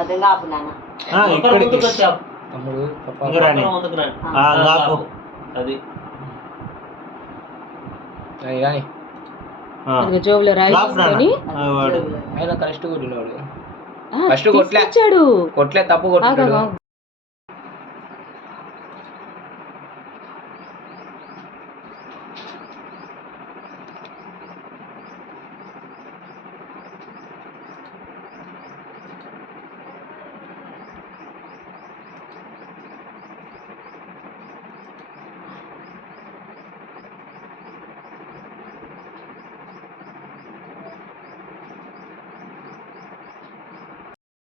అదంగా ఆపు నాన్న. ఇక్కడికి తమ్ముడు అది జోబులో రాయించుకొని ఆయన కరెక్ట్ కొట్టినవాడు. ఆ, ఫస్ట్ తీసుకొచ్చాడు. కొట్లే తప్పు కొట్టాడు.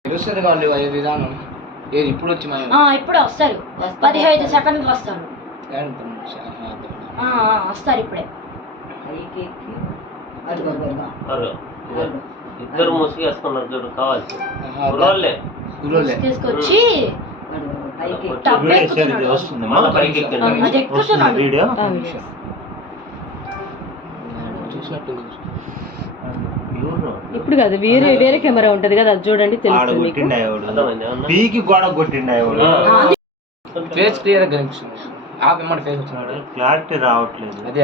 తెలుస్తుంది వాళ్ళు అయ్యే విధానం. ఏది ఇప్పుడు వచ్చి ఇప్పుడే వస్తారు, 15 సెకండ్లు వస్తారు. వస్తారు ఇప్పుడే. ఇద్దరు ముసుగేసుకున్నారు చూడు, కావాలి తీసుకొచ్చి ఇప్పుడు కాదు, వేరే వేరే కెమెరా ఉంటది కదా, అది చూడండి తెలుస్తుంది. ఫేస్ క్లియర్ గా కనిపిస్తుంది. ఫేస్ వచ్చినాడు, క్లారిటీ రావట్లేదు. అదే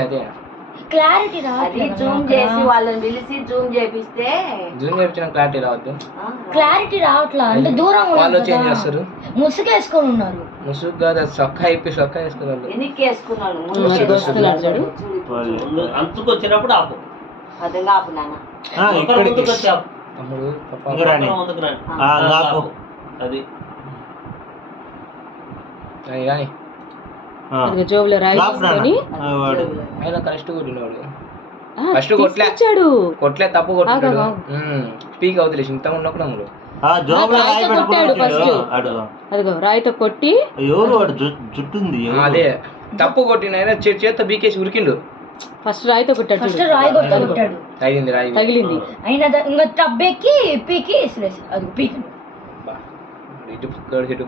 క్లారిటీ అది జూమ్ చేసి వాళ్ళని పిలిచి జూమ్ చేపిస్తే జూమ్ చేయించిన క్లారిటీ రావద్దు. క్లారిటీ రావట్లా అంటే దూరంగా వాళ్ళు చేంజ్ చేస్తారు. ముసుగు వేసుకొని ఉన్నారు. ముసుగు కాదు, సొక్క అయిపోయి సొక్క వేసుకున్నారు. ఎన్నికి వేసుకున్నాడు అంచుకు వచ్చినప్పుడు ఆపు. అదంగా ఆపు నాన్న. ఇక్కడికి తమ్ముడు అది జోబులో రాయించుకొని ఆయన కరెక్ట్ కొట్టినవాడు. ఆ, ఫస్ట్ తీసుకొచ్చాడు. కొట్లే తప్పు కొట్టాడు. స్పీక్ అవుతుంది ఇంత ఉన్నప్పుడు అందులో కొట్టాడు ఫస్ట్. అదిగో రాయితో కొట్టి జుట్టుంది. అదే తప్పు కొట్టిన ఆయన చేత్తో బీకేసి ఉరికిండు. ఫస్ట్ రాయితో కొట్టాడు. ఫస్ట్ రాయి కొట్టాడు, తగిలింది. అయినా ఇంకా టబ్బెక్కి పీకి అది పీకి ఇటు